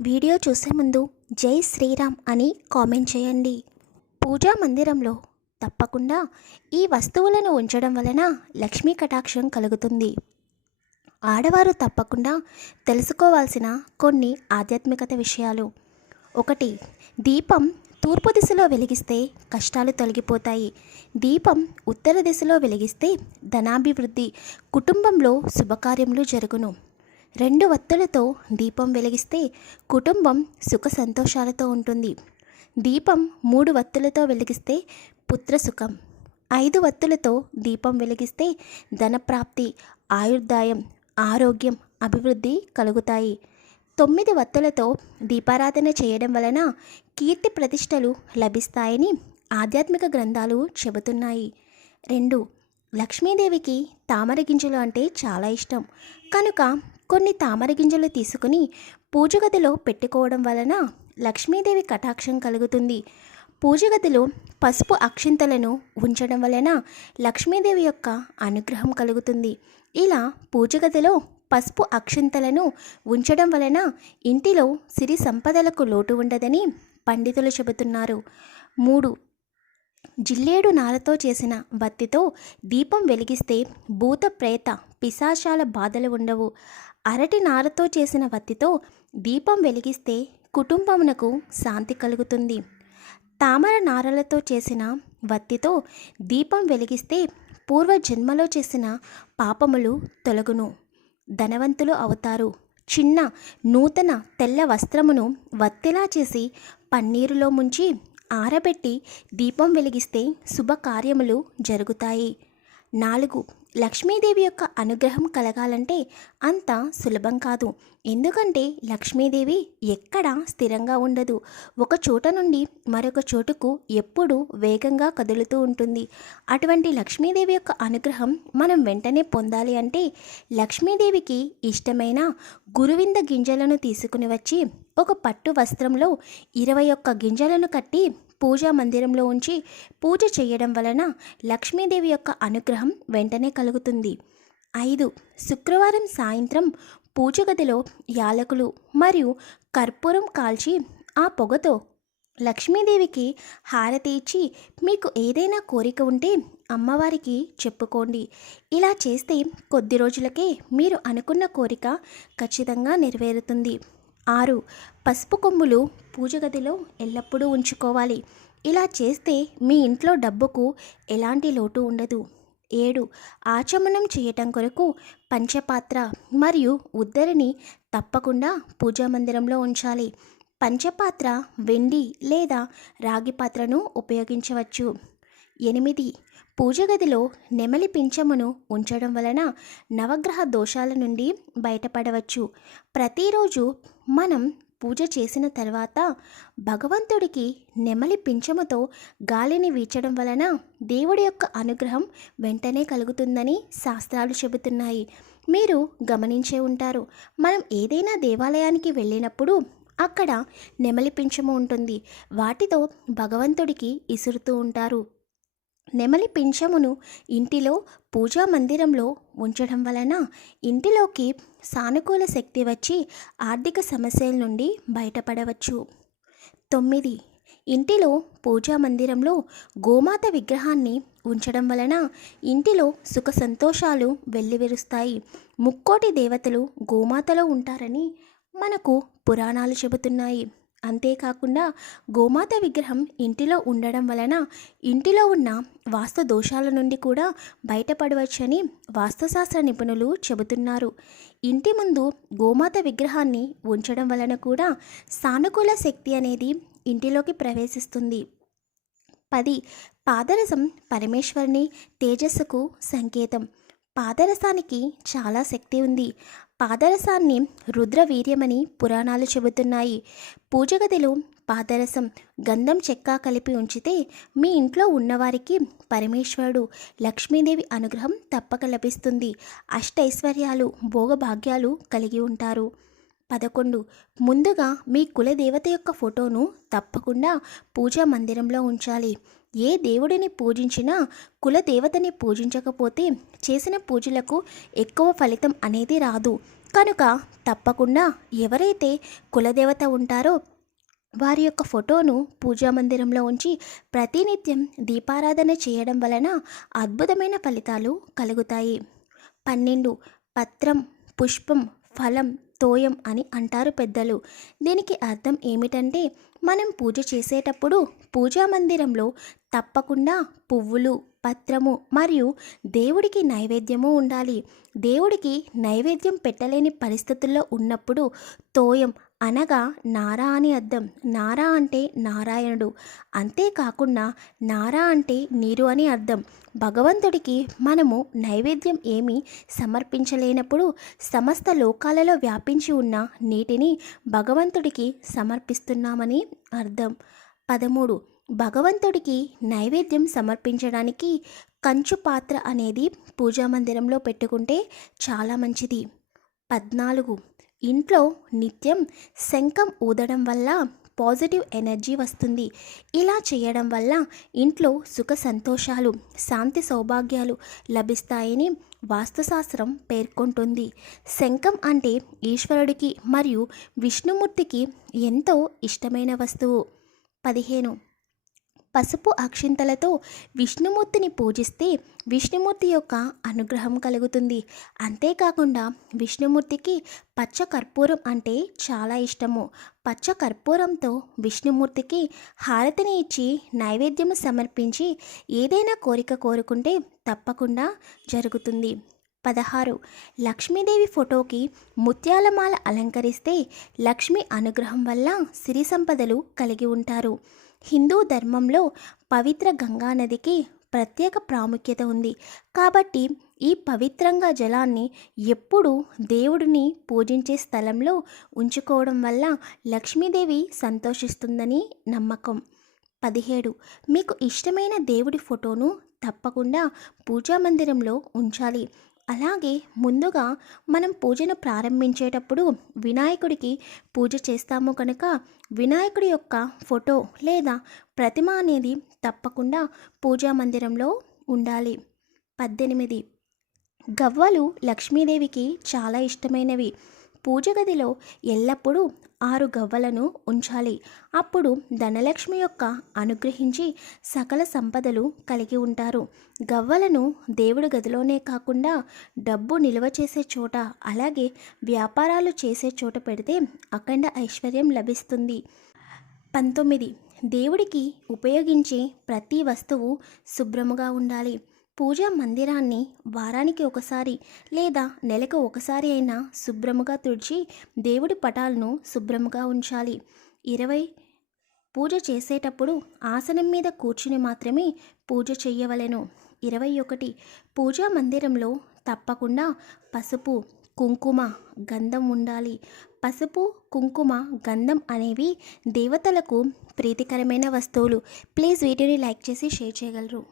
Video చూసే ముందు జై శ్రీరామ్ అని కామెంట్ చేయండి. పూజా మందిరంలో తప్పకుండా ఈ వస్తువులను ఉంచడం వలన లక్ష్మీ కటాక్షం కలుగుతుంది. ఆడవారు తప్పకుండా తెలుసుకోవాల్సిన కొన్ని ఆధ్యాత్మికత విషయాలు. ఒకటి దీపం తూర్పు దిశలో వెలిగిస్తే కష్టాలు తొలగిపోతాయి. దీపం ఉత్తర దిశలో వెలిగిస్తే ధనాభివృద్ధి కుటుంబంలో శుభకార్యములు జరుగును. రెండు వత్తులతో దీపం వెలిగిస్తే కుటుంబం సుఖ సంతోషాలతో ఉంటుంది. దీపం మూడు వత్తులతో వెలిగిస్తే పుత్ర సుఖం. ఐదు వత్తులతో దీపం వెలిగిస్తే ధనప్రాప్తి ఆయుర్దాయం ఆరోగ్యం అభివృద్ధి కలుగుతాయి. తొమ్మిది వత్తులతో దీపారాధన చేయడం వలన కీర్తి ప్రతిష్టలు లభిస్తాయని ఆధ్యాత్మిక గ్రంథాలు చెబుతున్నాయి. రెండు లక్ష్మీదేవికి తామర గింజలు అంటే చాలా ఇష్టం. కనుక కొన్ని తామర గింజలు తీసుకుని పూజ గదిలో పెట్టుకోవడం వలన లక్ష్మీదేవి కటాక్షం కలుగుతుంది. పూజ గదిలో పసుపు అక్షింతలను ఉంచడం వలన లక్ష్మీదేవి యొక్క అనుగ్రహం కలుగుతుంది. ఇలా పూజ గదిలో పసుపు అక్షింతలను ఉంచడం వలన ఇంటిలో సిరి సంపదలకు లోటు ఉండదని పండితులు చెబుతున్నారు. మూడు. జిల్లేడు నారతో చేసిన బత్తితో దీపం వెలిగిస్తే భూత ప్రేత పిశాచాల బాధలు ఉండవు. అరటి నారతో చేసిన వత్తితో దీపం వెలిగిస్తే కుటుంబమునకు శాంతి కలుగుతుంది. తామర నారలతో చేసిన వత్తితో దీపం వెలిగిస్తే పూర్వ జన్మలో చేసిన పాపములు తొలగును. ధనవంతులు అవుతారు. చిన్న నూతన తెల్ల వస్త్రమును వత్తిలా చేసి పన్నీరులో ముంచి ఆరబెట్టి దీపం వెలిగిస్తే శుభకార్యములు జరుగుతాయి. నాలుగు లక్ష్మీదేవి యొక్క అనుగ్రహం కలగాలంటే అంత సులభం కాదు. ఎందుకంటే లక్ష్మీదేవి ఎక్కడ స్థిరంగా ఉండదు. ఒక చోట నుండి మరొక చోటుకు ఎప్పుడూ వేగంగా కదులుతూ ఉంటుంది. అటువంటి లక్ష్మీదేవి యొక్క అనుగ్రహం మనం వెంటనే పొందాలి అంటే లక్ష్మీదేవికి ఇష్టమైన గురువింద గింజలను తీసుకుని వచ్చి ఒక పట్టు వస్త్రంలో ఇరవై ఒక్క గింజలను కట్టి పూజా మందిరంలో ఉంచి పూజ చేయడం వలన లక్ష్మీదేవి యొక్క అనుగ్రహం వెంటనే కలుగుతుంది. ఐదు. శుక్రవారం సాయంత్రం పూజ గదిలో యాలకులు మరియు కర్పూరం కాల్చి ఆ పొగతో లక్ష్మీదేవికి హారతి ఇచ్చి మీకు ఏదైనా కోరిక ఉంటే అమ్మవారికి చెప్పుకోండి. ఇలా చేస్తే కొద్ది రోజులకే మీరు అనుకున్న కోరిక ఖచ్చితంగా నెరవేరుతుంది. ఆరు. పసుపు కొమ్ములు పూజ గదిలో ఎల్లప్పుడూ ఉంచుకోవాలి. ఇలా చేస్తే మీ ఇంట్లో డబ్బుకు ఎలాంటి లోటు ఉండదు. ఏడు. ఆచమనం చేయటం కొరకు పంచపాత్ర మరియు ఉద్దరిని తప్పకుండా పూజా మందిరంలో ఉంచాలి. పంచపాత్ర వెండి లేదా రాగి పాత్రను ఉపయోగించవచ్చు. ఎనిమిది. పూజ గదిలో నెమలి పింఛమును ఉంచడం వలన నవగ్రహ దోషాల నుండి బయటపడవచ్చు. ప్రతిరోజు మనం పూజ చేసిన తర్వాత భగవంతుడికి నెమలి పింఛముతో గాలిని వీచడం వలన దేవుడి యొక్క అనుగ్రహం వెంటనే కలుగుతుందని శాస్త్రాలు చెబుతున్నాయి. మీరు గమనించే ఉంటారు. మనం ఏదైనా దేవాలయానికి వెళ్ళినప్పుడు అక్కడ నెమలి పింఛము ఉంటుంది. వాటితో భగవంతుడికి ఇసురుతూ ఉంటారు. నెమలి పింఛమును ఇంటిలో పూజా మందిరంలో ఉంచడం వలన ఇంటిలోకి సానుకూల శక్తి వచ్చి ఆర్థిక సమస్యల నుండి బయటపడవచ్చు. తొమ్మిది. ఇంటిలో పూజా మందిరంలో గోమాత విగ్రహాన్ని ఉంచడం వలన ఇంటిలో సుఖ సంతోషాలు వెల్లివిరుస్తాయి. ముక్కోటి దేవతలు గోమాతలో ఉంటారని మనకు పురాణాలు చెబుతున్నాయి. అంతేకాకుండా గోమాత విగ్రహం ఇంటిలో ఉండడం వలన ఇంటిలో ఉన్న వాస్తు దోషాల నుండి కూడా బయటపడవచ్చని వాస్తుశాస్త్ర నిపుణులు చెబుతున్నారు. ఇంటి ముందు గోమాత విగ్రహాన్ని ఉంచడం వలన కూడా సానుకూల శక్తి అనేది ఇంటిలోకి ప్రవేశిస్తుంది. పది పాదరసం పరమేశ్వరుని తేజస్సుకు సంకేతం. పాదరసానికి చాలా శక్తి ఉంది. పాదరసాన్ని రుద్రవీర్యమని పురాణాలు చెబుతున్నాయి. పూజ గదిలో పాదరసం గంధం చెక్క కలిపి ఉంచితే మీ ఇంట్లో ఉన్నవారికి పరమేశ్వరుడు లక్ష్మీదేవి అనుగ్రహం తప్పక లభిస్తుంది. అష్టైశ్వర్యాలు భోగభాగ్యాలు కలిగి ఉంటారు. పదకొండు. ముందుగా మీ కులదేవత యొక్క ఫోటోను తప్పకుండా పూజా మందిరంలో ఉంచాలి. ఏ దేవుడిని పూజించినా కులదేవతని పూజించకపోతే చేసిన పూజలకు ఎక్కువ ఫలితం అనేది రాదు. కనుక తప్పకుండా ఎవరైతే కులదేవత ఉంటారో వారి యొక్క ఫోటోను పూజా మందిరంలో ఉంచి ప్రతినిత్యం దీపారాధన చేయడం వలన అద్భుతమైన ఫలితాలు కలుగుతాయి. పన్నెండు పత్రం పుష్పం ఫలం తోయం అని అంటారు పెద్దలు. దీనికి అర్థం ఏమిటంటే మనం పూజ చేసేటప్పుడు పూజా మందిరంలో తప్పకుండా పువ్వులు పత్రము మరియు దేవుడికి నైవేద్యము ఉండాలి. దేవుడికి నైవేద్యం పెట్టలేని పరిస్థితుల్లో ఉన్నప్పుడు తోయం అనగా నారా అని అర్థం. నారా అంటే నారాయణుడు. అంతేకాకుండా నారా అంటే నీరు అని అర్థం. భగవంతుడికి మనము నైవేద్యం ఏమీ సమర్పించలేనప్పుడు సమస్త లోకాలలో వ్యాపించి ఉన్న నీటిని భగవంతుడికి సమర్పిస్తున్నామని అర్థం. పదమూడు. భగవంతుడికి నైవేద్యం సమర్పించడానికి కంచు పాత్ర అనేది పూజా మందిరంలో పెట్టుకుంటే చాలా మంచిది. పద్నాలుగు. ఇంట్లో నిత్యం శంఖం ఊదడం వల్ల పాజిటివ్ ఎనర్జీ వస్తుంది. ఇలా చేయడం వల్ల ఇంట్లో సుఖ సంతోషాలు శాంతి సౌభాగ్యాలు లభిస్తాయని వాస్తుశాస్త్రం పేర్కొంటుంది. శంఖం అంటే ఈశ్వరుడికి మరియు విష్ణుమూర్తికి ఎంతో ఇష్టమైన వస్తువు. పదిహేను పసుపు అక్షింతలతో విష్ణుమూర్తిని పూజిస్తే విష్ణుమూర్తి యొక్క అనుగ్రహం కలుగుతుంది. అంతేకాకుండా విష్ణుమూర్తికి పచ్చ కర్పూరం అంటే చాలా ఇష్టము. పచ్చ కర్పూరంతో విష్ణుమూర్తికి హారతిని ఇచ్చి నైవేద్యము సమర్పించి ఏదైనా కోరిక కోరుకుంటే తప్పకుండా జరుగుతుంది. పదహారు. లక్ష్మీదేవి ఫోటోకి ముత్యాలమాల అలంకరిస్తే లక్ష్మి అనుగ్రహం వల్ల సిరి సంపదలు కలిగి ఉంటారు. హిందూ ధర్మంలో పవిత్ర గంగా నదికి ప్రత్యేక ప్రాముఖ్యత ఉంది. కాబట్టి ఈ పవిత్రంగా జలాన్ని ఎప్పుడూ దేవుడిని పూజించే స్థలంలో ఉంచుకోవడం వల్ల లక్ష్మీదేవి సంతోషిస్తుందని నమ్మకం. పదిహేడు. మీకు ఇష్టమైన దేవుడి ఫోటోను తప్పకుండా పూజా మందిరంలో ఉంచాలి. అలాగే ముందుగా మనం పూజను ప్రారంభించేటప్పుడు వినాయకుడికి పూజ చేస్తాము కనుక వినాయకుడి యొక్క ఫోటో లేదా ప్రతిమ అనేది తప్పకుండా పూజా మందిరంలో ఉండాలి. పద్దెనిమిది. గవ్వలు లక్ష్మీదేవికి చాలా ఇష్టమైనవి. పూజ గదిలో ఎల్లప్పుడూ ఆరు గవ్వలను ఉంచాలి. అప్పుడు ధనలక్ష్మి యొక్క అనుగ్రహించి సకల సంపదలు కలిగి ఉంటారు. గవ్వలను దేవుడి గదిలోనే కాకుండా డబ్బు నిల్వ చేసే చోట అలాగే వ్యాపారాలు చేసే చోట పెడితే అఖండ ఐశ్వర్యం లభిస్తుంది. పంతొమ్మిది. దేవుడికి ఉపయోగించే ప్రతి వస్తువు శుభ్రముగా ఉండాలి. పూజా మందిరాన్ని వారానికి ఒకసారి లేదా నెలకు ఒకసారి అయినా శుభ్రముగా తుడిచి దేవుడి పటాలను శుభ్రముగా ఉంచాలి. ఇరవై పూజ చేసేటప్పుడు ఆసనం మీద కూర్చుని మాత్రమే పూజ చెయ్యవలెను. ఇరవై ఒకటి పూజా మందిరంలో తప్పకుండా పసుపు కుంకుమ గంధం ఉండాలి. పసుపు కుంకుమ గంధం అనేవి దేవతలకు ప్రీతికరమైన వస్తువులు. ప్లీజ్ వీడియోని లైక్ చేసి షేర్ చేయగలరు.